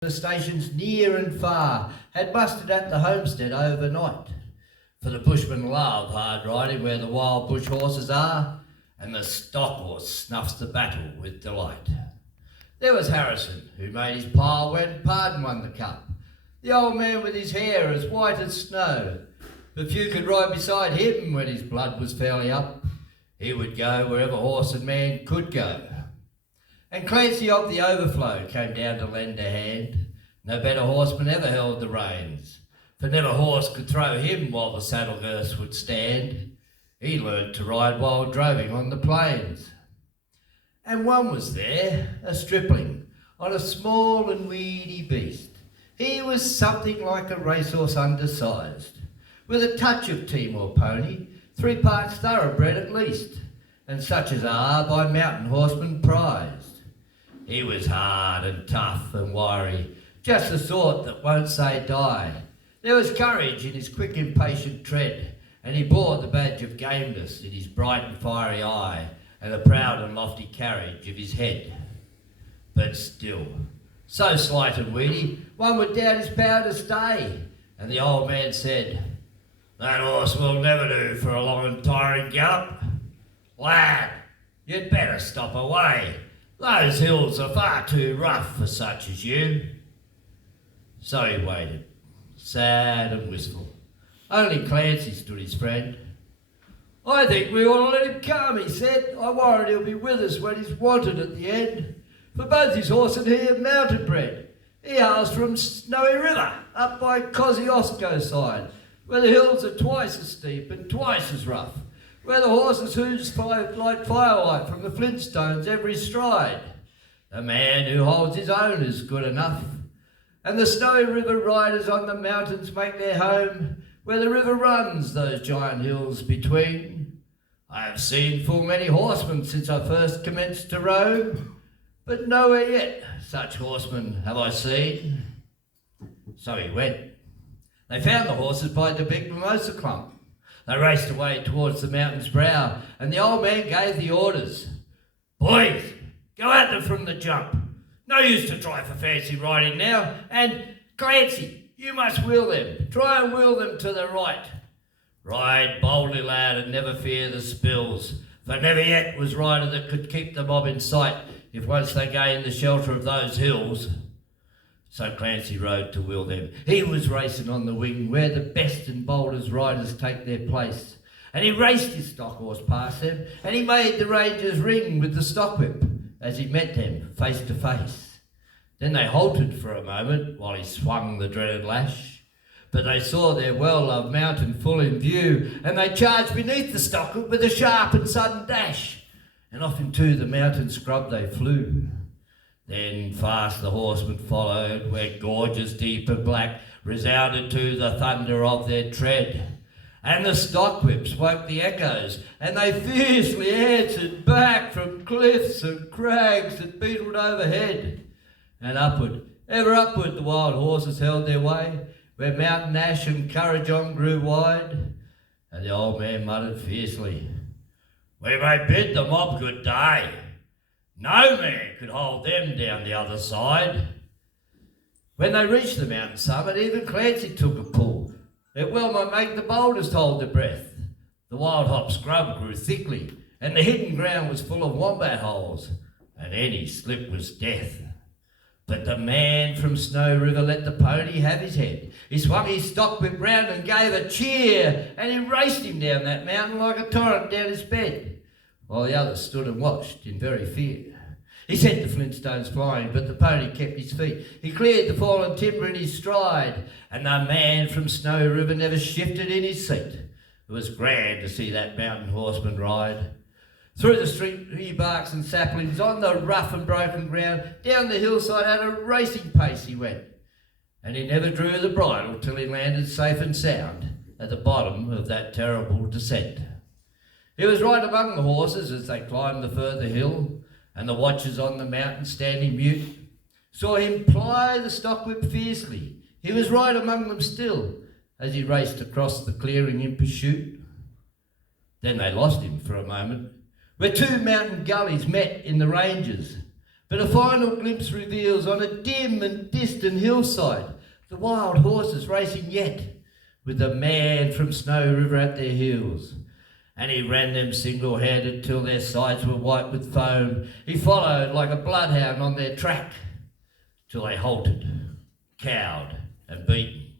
The stations near and far had mustered at the homestead overnight. For the bushmen love hard riding where the wild bush horses are, and the stock horse snuffs the battle with delight. There was Harrison, who made his pile when Pardon won the cup, the old man with his hair as white as snow. But few could ride beside him when his blood was fairly up. He would go wherever horse and man could go. And Clancy of the Overflow came down to lend a hand. No better horseman ever held the reins, for never horse could throw him while the saddle girths would stand. He learnt to ride while droving on the plains. And one was there, a stripling, on a small and weedy beast. He was something like a racehorse undersized, with a touch of Timor pony, 3 parts thoroughbred at least, and such as are by mountain horsemen prized. He was hard and tough and wiry, just the sort that won't say die. There was courage in his quick, impatient tread, and he bore the badge of gameness in his bright and fiery eye, and the proud and lofty carriage of his head. But still, so slight and weedy, one would doubt his power to stay, and the old man said, "That horse will never do for a long and tiring gallop. Lad, you'd better stop away. Those hills are far too rough for such as you." So he waited, sad and wistful. Only Clancy stood his friend. "I think we ought to let him come," he said. "I warrant he'll be with us when he's wanted at the end. For both his horse and he are mountain bred. He hails from Snowy River, up by Kosciuszko side, where the hills are twice as steep and twice as rough, where the horses ooze like firelight from the flintstones every stride. The man who holds his own is good enough, and the Snowy River riders on the mountains make their home where the river runs those giant hills between. I have seen full many horsemen since I first commenced to roam, but nowhere yet such horsemen have I seen." So he went. They found the horses by the big mimosa clump. They raced away towards the mountain's brow, and the old man gave the orders. "Boys, go at them from the jump. No use to try for fancy riding now, and Clancy, you must wheel them. Try and wheel them to the right. Ride boldly, lad, and never fear the spills, for never yet was rider that could keep the mob in sight if once they gained the shelter of those hills." So Clancy rode to wheel them. He was racing on the wing where the best and boldest riders take their place. And he raced his stock horse past them, and he made the rangers ring with the stockwhip as he met them face to face. Then they halted for a moment while he swung the dreaded lash. But they saw their well-loved mountain full in view, and they charged beneath the stockwhip with a sharp and sudden dash, and off into the mountain scrub they flew. Then fast the horsemen followed, where gorges deep and black resounded to the thunder of their tread. And the stockwhips woke the echoes, and they fiercely answered back from cliffs and crags that beetled overhead. And upward, ever upward, the wild horses held their way, where mountain ash and Currajong grew wide. And the old man muttered fiercely, "We may bid the mob good day. No man could hold them down the other side." When they reached the mountain summit, even Clancy took a pull. It well might make the boldest hold their breath. The wild hop scrub grew thickly, and the hidden ground was full of wombat holes, and any slip was death. But the man from Snow River let the pony have his head. He swung his stockwhip round and gave a cheer, and he raced him down that mountain like a torrent down his bed, while the others stood and watched in very fear. He sent the flintstones flying, but the pony kept his feet. He cleared the fallen timber in his stride, and the man from Snow River never shifted in his seat. It was grand to see that mountain horseman ride. Through the tree barks and saplings, on the rough and broken ground, down the hillside at a racing pace he went, and he never drew the bridle till he landed safe and sound at the bottom of that terrible descent. He was right among the horses as they climbed the further hill, and the watchers on the mountain, standing mute, saw him ply the stockwhip fiercely. He was right among them still as he raced across the clearing in pursuit. Then they lost him for a moment, where 2 mountain gullies met in the ranges, But a final glimpse reveals on a dim and distant hillside the wild horses racing yet, with the man from Snow River at their heels. And he ran them single-handed till their sides were white with foam. He followed like a bloodhound on their track, till they halted, cowed and beaten.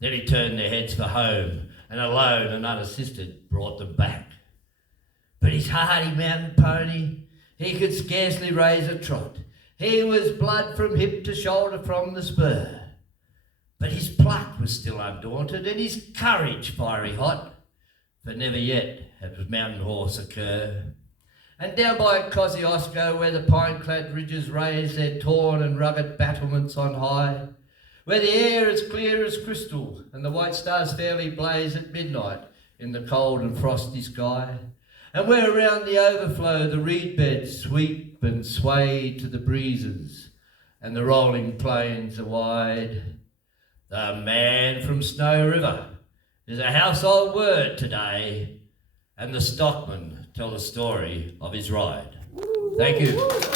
Then he turned their heads for home, and alone and unassisted brought them back. But his hardy mountain pony, he could scarcely raise a trot. He was blood from hip to shoulder from the spur. But his pluck was still undaunted, and his courage fiery hot, for never yet had a mountain horse occur. And down by Kosciuszko, where the pine-clad ridges raise their torn and rugged battlements on high, where the air is clear as crystal, and the white stars fairly blaze at midnight in the cold and frosty sky, and where around the overflow the reed beds sweep and sway to the breezes, and the rolling plains are wide, the man from Snow River is a household word today, and the stockmen tell the story of his ride. Thank you.